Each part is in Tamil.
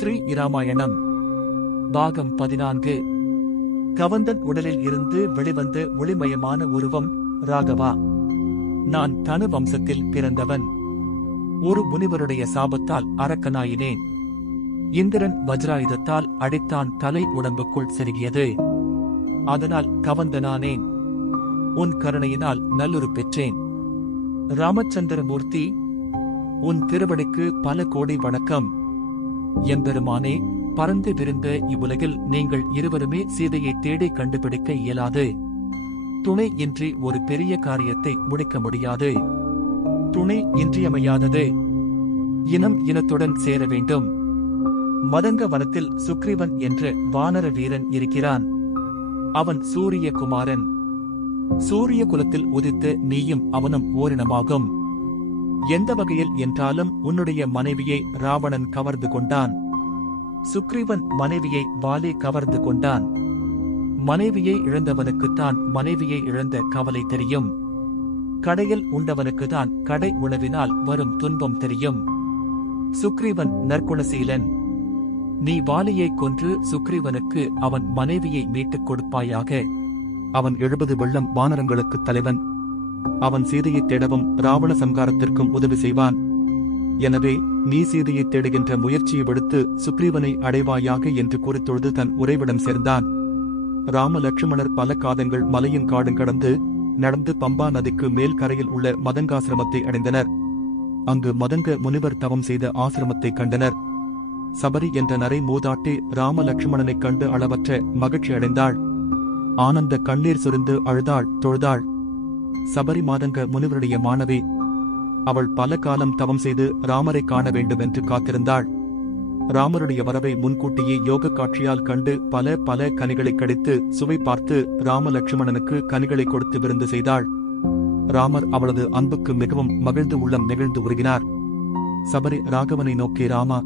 ஸ்ரீ இராமாயணம். பாகம் பதினான்கு. கவந்தன் உடலில் இருந்து வெளிவந்த ஒளிமயமான உருவம் ராகவா. நான் தனு வம்சத்தில் பிறந்தவன். ஒரு முனிவருடைய சாபத்தால் அரக்கனாயினேன். இந்திரன் வஜ்ராயுதத்தால் அடித்தான் தலை உடம்புக்குள் செருகியது. அதனால் கவந்தனானேன். உன் கருணையினால் நல்லுரு பெற்றேன். ராமச்சந்திரமூர்த்தி உன் திருவடிக்கு பல கோடி வணக்கம். எம்பெருமானே பறந்து விரிந்த இவ்வுலகில் நீங்கள் இருவருமே சீதையை தேடி கண்டுபிடிக்க இயலாது. துணை இன்றி ஒரு பெரிய காரியத்தை முடிக்க முடியாது. துணை இன்றியமையாதது. இனம் இனத்துடன் சேர வேண்டும். மதங்க வனத்தில் சுக்ரீவன் என்ற வானர வீரன் இருக்கிறான். அவன் சூரிய குமாரன் சூரிய குலத்தில் உதித்து நீயும் அவனும் ஓரினமாகும். எந்த வகையில் என்றாலும் உன்னுடைய மனைவியை ராவணன் கவர்ந்து கொண்டான். சுக்ரீவன் மனைவியை வாலி கவர்ந்து கொண்டான். மனைவியை இழந்தவனுக்குத்தான் மனைவியை இழந்த கவலை தெரியும். கடையில் உண்டவனுக்குதான் கடை உணவினால் வரும் துன்பம் தெரியும். சுக்ரீவன் நற்குணசீலன். நீ வாலியை கொன்று சுக்ரீவனுக்கு அவன் மனைவியை மீட்டுக் கொடுப்பாயாக. அவன் எழுபது வெள்ளம் வானரங்களுக்கு தலைவன். அவன் சீதையைத் தேடவும் ராவண சம்காரத்திற்கும் உதவி செய்வான். எனவே நீ சீதையைத் தேடுகின்ற முயற்சியை விடுத்து சுக்ரீவனை அடைவாயாக என்று கூறித்தொழுது தன் உறைவிடம் சேர்ந்தான். ராம லட்சுமணர் பல காதங்கள் மலையின் காடும் கடந்து நடந்து பம்பா நதிக்கு மேல் கரையில் உள்ள மதங்காசிரமத்தை அடைந்தனர். அங்கு மதங்க முனிவர் தவம் செய்த ஆசிரமத்தை கண்டனர். சபரி என்ற நரை மூதாட்டி ராம லட்சுமணனைக் கண்டு அளவற்ற மகிழ்ச்சி அடைந்தாள் ஆனந்த கண்ணீர் சுரிந்து அழுதாள் தொழுதாள். சபரி மாதங்க முனிவருடைய மாணவி. அவள் பல காலம் தவம் செய்து ராமரை காண வேண்டும் என்று காத்திருந்தாள். ராமருடைய வரவை முன்கூட்டியே யோக காட்சியால் கண்டு பல பல கனிகளை கடித்து சுவை பார்த்து ராம லட்சுமணனுக்கு கனிகளை கொடுத்து விருந்து செய்தாள். ராமர் அவளது அன்புக்கு மிகவும் மகிழ்ந்து உள்ளம் நெகிழ்ந்து உருகினார். சபரி ராகவனை நோக்கி ராமா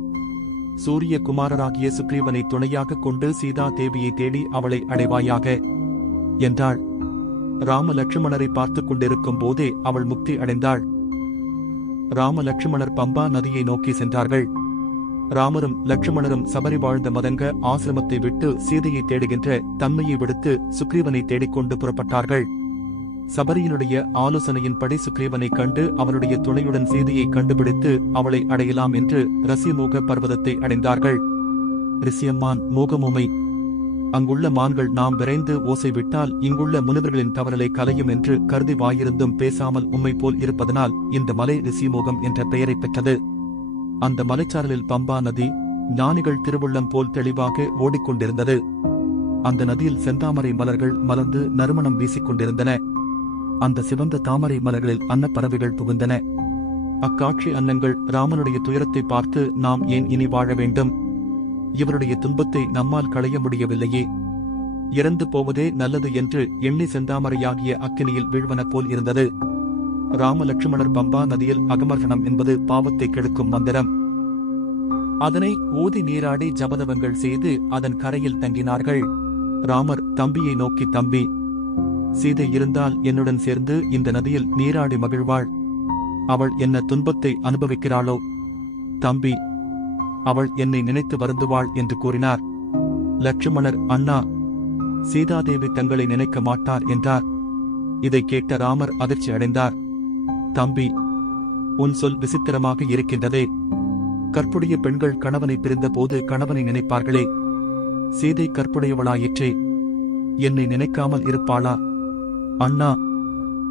சூரிய குமாரராகிய சுக்ரீவனை துணையாக கொண்டு சீதா தேவியை தேடி அவளை அடைவாயாக என்றாள். ராம லட்சுமணரை பார்த்துக் கொண்டிருக்கும் போதே அவள் முக்தி அடைந்தாள். ராம லட்சுமணர் பம்பா நதியை நோக்கி சென்றார்கள். ராமரும் லட்சுமணரும் சபரி வாழ்ந்த மதங்க ஆசிரமத்தை விட்டு சீதையை தேடுகின்ற தன்மையை விடுத்து சுக்ரீவனை தேடிக்கொண்டு புறப்பட்டார்கள். சபரியினுடைய ஆலோசனையின்படி சுக்ரீவனை கண்டு அவனுடைய துணையுடன் சீதையை கண்டுபிடித்து அவளை அடையலாம் என்று ரசியமூக பர்வதத்தை அடைந்தார்கள். ரிசியம்மான் மோகமுமை அங்குள்ள மான்கள் நாம் விரைந்து ஓசை விட்டால் இங்குள்ள முனிவர்களின் தவறலை கலையும் என்று கருதி வாயிருந்தும் பேசாமல் உம்மை போல் இருப்பதனால் இந்த மலை ரிசிமோகம் என்ற பெயரை பெற்றது. அந்த மலைச்சாரலில் பம்பா நதி ஞானிகள் திருவுள்ளம் போல் தெளிவாக ஓடிக்கொண்டிருந்தது. அந்த நதியில் செந்தாமரை மலர்கள் மலர்ந்து நறுமணம் வீசிக் கொண்டிருந்தன அந்த சிவந்த தாமரை மலர்களில் அன்னப்பறவைகள் புகுந்தன. அக்காட்சி அன்னங்கள் ராமனுடைய துயரத்தை பார்த்து நாம் ஏன் இனி வாழ வேண்டும்? இவருடைய துன்பத்தை நம்மால் களைய முடியவில்லையே. இறந்து போவதே நல்லது என்று எண்ணி செந்தாமரையாகிய அக்கினியில் வீழ்வன போல் இருந்தது. ராமலட்சுமணர் பம்பா நதியில் அகமர்கணம் என்பது பாவத்தை கெடுக்கும் மந்திரம். அதனை ஊதி நீராடி ஜபதவங்கள் செய்து அதன் கரையில் தங்கினார்கள். ராமர் தம்பியை நோக்கி தம்பி சீதை இருந்தால் என்னுடன் சேர்ந்து இந்த நதியில் நீராடி மகிழ்வாள். அவள் என்ன துன்பத்தை அனுபவிக்கிறாளோ? தம்பி அவள் என்னை நினைத்து வருந்துவாள் என்று கூறினார். லட்சுமணர் அண்ணா சீதாதேவி தங்களை நினைக்க மாட்டார் என்றார். இதை கேட்ட ராமர் அதிர்ச்சி அடைந்தார். தம்பி உன் சொல் விசித்திரமாக இருக்கின்றதே. கற்புடைய பெண்கள் கணவனை பிரிந்த போது கணவனை நினைப்பார்களே. சீதை கற்புடையவளாயிற்றே. என்னை நினைக்காமல் இருப்பாளா? அண்ணா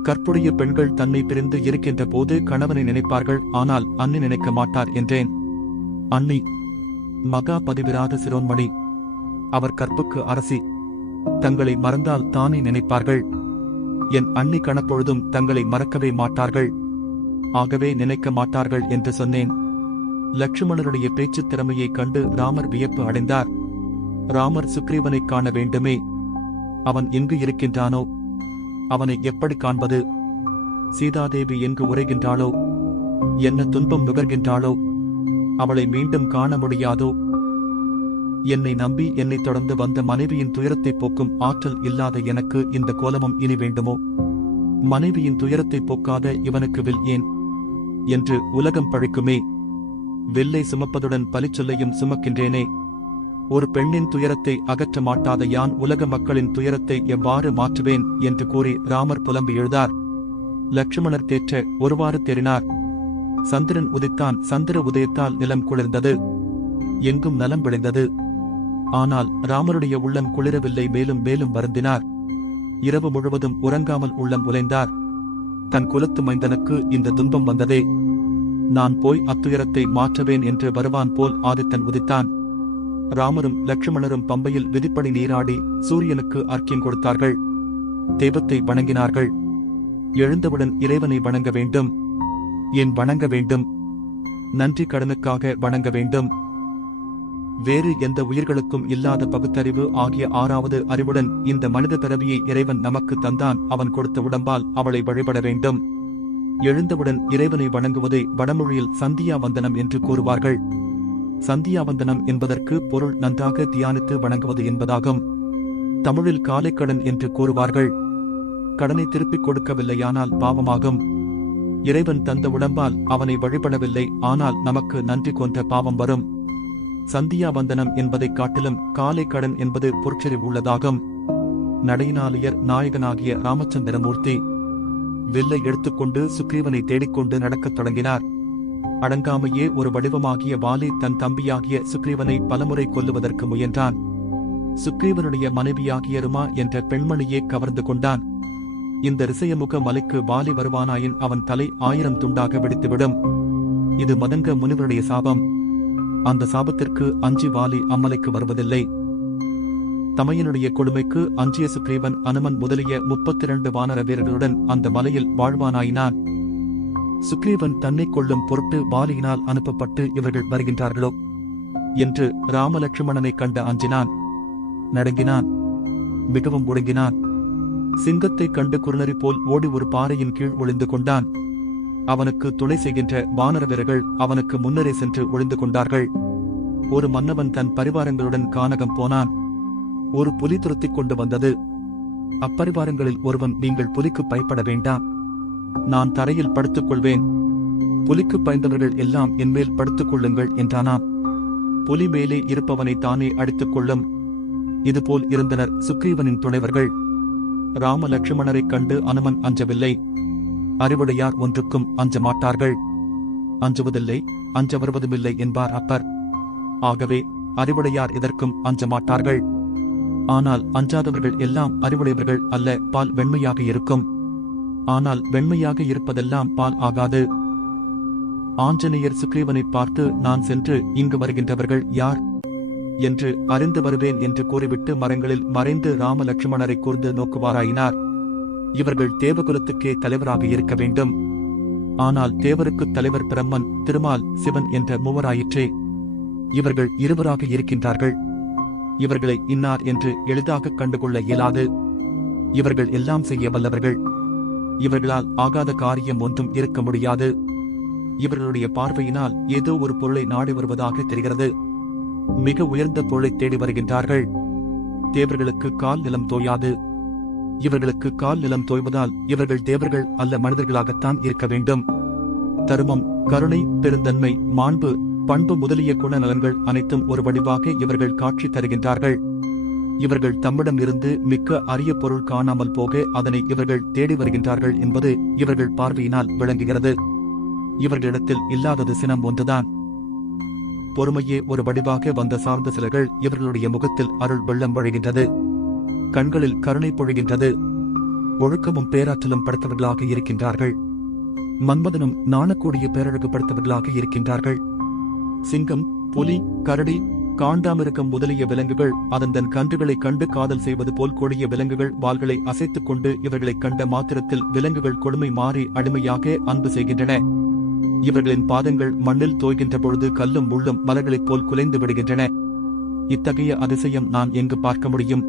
கற்புடைய பெண்கள் தன்னை பிரிந்து இருக்கின்ற போது கணவனை நினைப்பார்கள். ஆனால் அண்ணி நினைக்க மாட்டார் என்றேன். அன்னி மகா பதிவிராத சிரோன்மணி அவர் கற்புக்கு அரசி தங்களை மறந்தால் தானே நினைப்பார்கள். என் அன்னி கணப்பொழுதும் தங்களை மறக்கவே மாட்டார்கள். ஆகவே நினைக்க மாட்டார்கள் என்று சொன்னேன். லட்சுமணருடைய பேச்சுத் திறமையைக் கண்டு ராமர் வியப்பு அடைந்தார். ராமர் சுக்ரீவனைக் காண வேண்டுமே? அவன் எங்கு இருக்கின்றானோ? அவனை எப்படி காண்பது? சீதாதேவி எங்கு உரைகின்றாளோ என்ன துன்பம் நுகர்கின்றாளோ? அவளை மீண்டும் காண முடியாதோ? என்னை நம்பி என்னை தொடர்ந்து வந்த மனைவியின் துயரத்தைப் போக்கும் ஆற்றல் இல்லாத எனக்கு இந்த கோலமும் இனி வேண்டுமோ? மனைவியின் துயரத்தைப் போக்காத இவனுக்கு வில் ஏன்? என்று உலகம் பழிக்குமே. வில்லை சுமப்பதுடன் பலிச்சொல்லையும் சுமக்கின்றேனே. ஒரு பெண்ணின் துயரத்தை அகற்ற மாட்டாத யான் உலக மக்களின் துயரத்தை எவ்வாறு மாற்றுவேன்? என்று கூறி ராமர் புலம்பி எழுதார். லட்சுமணர் தேற்ற ஒருவாறு தேறினார். சந்திரன் உதித்தான் சந்திர உதயத்தால் நிலம் குளிர்ந்தது. எங்கும் நலம் விளைந்தது. ஆனால் ராமருடைய உள்ளம் குளிரவில்லை மேலும் மேலும் வருந்தினார். இரவு முழுவதும் உறங்காமல் உள்ளம் உலைந்தார். தன் குலத்து மைந்தனுக்கு இந்த துன்பம் வந்ததே. நான் போய் அத்துயரத்தை மாற்றுவேன் என்று வருவான் போல் ஆதித்தன் உதித்தான். ராமரும் லட்சுமணரும் பம்பையில் விதிப்படி நீராடி சூரியனுக்கு அர்க்கியம் கொடுத்தார்கள். தெய்வத்தை வணங்கினார்கள். எழுந்தவுடன் இறைவனை வணங்க வேண்டும். ஏன் வணங்க வேண்டும்? நன்றி கடனுக்காக வணங்க வேண்டும். வேறு எந்த உயிர்களுக்கும் இல்லாத பகுத்தறிவு ஆகிய ஆறாவது அறிவுடன் இந்த மனித பிறவியை இறைவன் நமக்கு தந்தான். அவன் கொடுத்த உடம்பால் அவளை வழிபட வேண்டும். எழுந்தவுடன் இறைவனை வணங்குவதை வடமொழியில் சந்தியா வந்தனம் என்று கூறுவார்கள். சந்தியா வந்தனம் என்பதற்கு பொருள் நன்றாக தியானித்து வணங்குவது என்பதாகும். தமிழில் காலைக்கடன் என்று கூறுவார்கள். கடனை திருப்பிக் கொடுக்கவில்லையானால் பாவமாகும். இறைவன் தந்த உடம்பால் அவனை வழிபடவில்லை ஆனால் நமக்கு நன்றி கொன்ற பாவம் வரும். சந்தியா வந்தனம் என்பதைக் காட்டிலும் காலை கடன் என்பது பொற்செறிவு உள்ளதாகும். நடையினாலியர் நாயகனாகிய ராமச்சந்திரமூர்த்தி வில்லை எடுத்துக்கொண்டு சுக்ரீவனை தேடிக்கொண்டு நடக்கத் தொடங்கினார். அடங்காமையே ஒரு வடிவமாகிய வாலி தன் தம்பியாகிய சுக்ரீவனை பலமுறை கொல்லுவதற்கு முயன்றான். சுக்ரீவனுடைய மனைவியாகிய ருமா என்ற பெண்மணியே கவர்ந்து கொண்டான். இந்த ரிசயமுக மலைக்கு வாலி வருவானாயின் அவன் தலை ஆயிரம் துண்டாக வெடித்துவிடும். இது மதங்க முனிவருடைய சாபம். அந்த சாபத்திற்கு அஞ்சி வாலி அம்மலைக்கு வருவதில்லை. தமையனுடைய கொடுமைக்கு அஞ்சிய சுக்ரீவன் அனுமன் முதலிய முப்பத்திரண்டு வானர வீரர்களுடன் அந்த மலையில் வாழ்வானாயினான். சுக்ரீவன் தன்னை கொள்ளும் பொருட்டு வாலியினால் அனுப்பப்பட்டு இவர்கள் வருகின்றார்களோ? என்று ராமலட்சுமணனை கண்ட அஞ்சினான். நடுங்கினான். மிகவும் ஒடுங்கினான். சிங்கத்தைக் கண்டு குறுநறி போல் ஓடி ஒரு பாறையின் கீழ் ஒளிந்து கொண்டான். அவனுக்கு துணை செய்கின்ற வானர வீரர்கள் அவனுக்கு முன்னரே சென்று ஒளிந்து கொண்டார்கள். ஒரு மன்னவன் தன் பரிவாரங்களுடன் கானகம் போனான். ஒரு புலி துரத்திக் கொண்டு வந்தது. அப்பரிவாரங்களில் ஒருவன் நீங்கள் புலிக்கு பயப்பட வேண்டாம். நான் தரையில் படுத்துக் கொள்வேன். புலிக்கு பயந்தவர்கள் எல்லாம் என்மேல் படுத்துக் கொள்ளுங்கள் என்றானாம். புலி மேலே இருப்பவனை தானே அடித்துக் கொள்ளும். இதுபோல் இருந்தனர் சுக்ரீவனின் துணைவர்கள். ராம லட்சுமணரைக் கண்டு அனுமன் அஞ்சவில்லை. அறிவுடையார் ஒன்றுக்கும் அஞ்ச மாட்டார்கள் அஞ்சுவதில்லை அஞ்ச வருவதுமில்லை என்பார் அப்பர். ஆகவே அறிவுடையார் எதற்கும் அஞ்ச மாட்டார்கள் ஆனால் அஞ்சாதவர்கள் எல்லாம் அறிவுடையவர்கள் அல்ல பால் வெண்மையாக இருக்கும். ஆனால் வெண்மையாக இருப்பதெல்லாம் பால் ஆகாது. ஆஞ்சநேயர் சுக்ரீவனை பார்த்து நான் சென்று இங்கு வருகின்றவர்கள் யார்? என்று அறிந்து வருவேன் என்று கூறிவிட்டு மரங்களில் மறைந்து ராம லட்சுமணரை கூர்ந்து நோக்குவாராயினார். இவர்கள் தேவகுலத்துக்கே தலைவராக இருக்க வேண்டும். ஆனால் தேவருக்கு தலைவர் பிரம்மன் திருமால் சிவன் என்ற மூவராயிற்றே. இவர்கள் இருவராக இருக்கின்றார்கள். இவர்களை இன்னார் என்று எளிதாக கண்டுகொள்ள இயலாது. இவர்கள் எல்லாம் செய்ய வல்லவர்கள். இவர்களால் ஆகாத காரியம் ஒன்றும் இருக்க முடியாது. இவர்களுடைய பார்வையினால் ஏதோ ஒரு பொருளை நாடி வருவதாக தெரிகிறது. மிக உயர்ந்த பொருளை தேடி வருகின்றார்கள். தேவர்களுக்கு கால் நிலம் தோயாது. இவர்களுக்கு கால் நிலம் தோய்வதால் இவர்கள் தேவர்கள் அல்ல மனிதர்களாகத்தான் இருக்க வேண்டும். தருமம் கருணை பெருந்தன்மை மாண்பு பண்பு முதலிய குணநலன்கள் அனைத்தும் ஒரு வடிவாக இவர்கள் காட்சி தருகின்றார்கள். இவர்கள் தம்மிடம் இருந்து மிக்க அரிய பொருள் காணாமல் போக அதனை இவர்கள் தேடி வருகின்றார்கள் என்பது இவர்கள் பார்வையினால் விளங்குகிறது. இவர்களிடத்தில் இல்லாதது சினம் ஒன்றுதான். பொறுமையே ஒரு வடிவாக வந்த சார்ந்த சிலர்கள் இவர்களுடைய முகத்தில் அருள் வெள்ளம் வழிகின்றது. கண்களில் கருணை பொழிகின்றது. ஒழுக்கமும் பேராற்றலும் படுத்தவர்களாக இருக்கின்றார்கள். மன்மதனும் நாணக்கூடிய பேரழகு படுத்தவர்களாக இருக்கின்றார்கள். சிங்கம் புலி கரடி காண்டாமிருக்கம் முதலிய விலங்குகள் அதன் தன் கன்றுகளை கண்டு காதல் செய்வது போல் கொடிய விலங்குகள் வாள்களை அசைத்துக் கொண்டு இவர்களைக் கண்ட மாத்திரத்தில் விலங்குகள் கொடுமை மாறி அடிமையாக அன்பு செய்கின்றன. இவர்களின் பாதங்கள் மண்ணில் தோய்கின்ற பொழுது கல்லும் முள்ளும் மலர்களைப் போல் குலைந்து விடுகின்றன. இத்தகைய அதிசயம் நான் எங்கு பார்க்க முடியும்?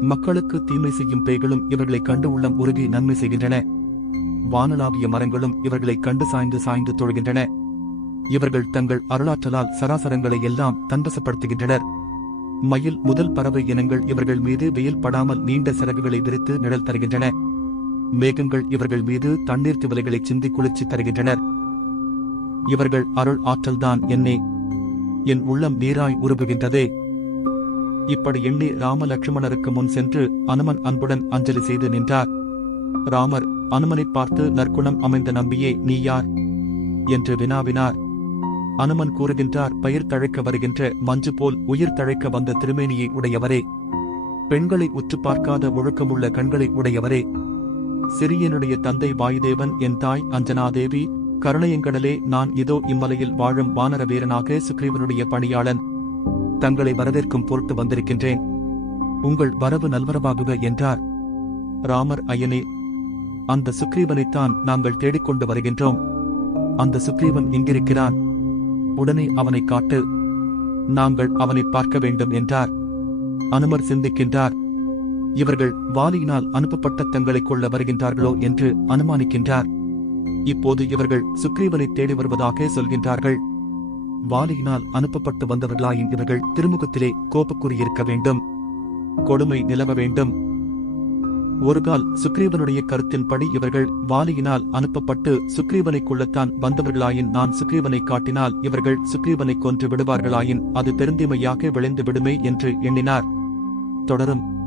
மக்களுக்கு தீமை செய்யும் பேய்களும் இவர்களைக் கண்டு உள்ளம் உருகி நன்மை செய்கின்றன. வானலாவிய மரங்களும் இவர்களைக் கண்டு சாய்ந்து சாய்ந்து தொழுகின்றன. இவர்கள் தங்கள் அருளாற்றலால் சராசரங்களை எல்லாம் தன்வசப்படுத்துகின்றனர் மயில் முதல் பறவை இனங்கள் இவர்கள் மீது வெயில் படாமல் நீண்ட சிறகுகளை விரித்து நிழல் தருகின்றன. மேகங்கள் இவர்கள் மீது தண்ணீர் திவலைகளை சிந்தி குளிர்ச்சி தருகின்றனர். இவர்கள் அருள் ஆற்றல்தான் என்னே. என் உள்ளம் நீராய் உருகுகின்றதே. இப்படி எண்ணி ராமலட்சுமணருக்கு முன் சென்று அனுமன் அன்புடன் அஞ்சலி செய்து நின்றார். ராமர் அனுமனைப் பார்த்து நற்குணம் அமைந்த நம்பியே நீ யார்? என்று வினாவினார். அனுமன் கூறுகின்றார் பயிர் தழைக்க வருகின்ற மஞ்சு போல் உயிர் தழைக்க வந்த திருமேனியை உடையவரே. பெண்களை உற்று பார்க்காத ஒழுக்கமுள்ள கண்களை உடையவரே. சிறியனுடைய தந்தை வாயுதேவன் என் தாய் அஞ்சனாதேவி கருணையங்கடலே நான் இதோ இம்மலையில் வாழும் வானர வீரனாக சுக்ரீவனுடைய பணியாளன். தங்களை வரவேற்கும் பொருட்டு வந்திருக்கின்றேன். உங்கள் வரவு நல்வரவாகுக என்றார். ராமர் ஐயனே அந்த சுக்ரீவனைத்தான் நாங்கள் தேடிக்கொண்டு வருகின்றோம். அந்த சுக்ரீவன் எங்கிருக்கிறான்? உடனே அவனை காட்டு. நாங்கள் அவனை பார்க்க வேண்டும் என்றார். அனுமர் சிந்திக்கின்றார். இவர்கள் வாலியினால் அனுப்பப்பட்ட தங்களை கொள்ள வருகின்றார்களோ என்று அனுமானிக்கின்றார். இப்போது இவர்கள் சுக்ரீவனை தேடி வருவதாக சொல்கின்றார்கள். வாலியினால் அனுப்பப்பட்டு வந்தவர்களாயின் இவர்கள் திருமுகத்திலே கோபக்குறியிருக்க வேண்டும். கொடுமை நிலவ வேண்டும். ஒருகால் சுக்ரீவனுடைய கருத்தின்படி இவர்கள் வாலியினால் அனுப்பப்பட்டு சுக்ரீவனை கொள்ளத்தான் வந்தவர்களாயின் நான் சுக்ரீவனை காட்டினால் இவர்கள் சுக்ரீவனை கொன்று விடுவார்களாயின் அது பெருந்திமையாக விளைந்து விடுமே என்று எண்ணினார். தொடரும்.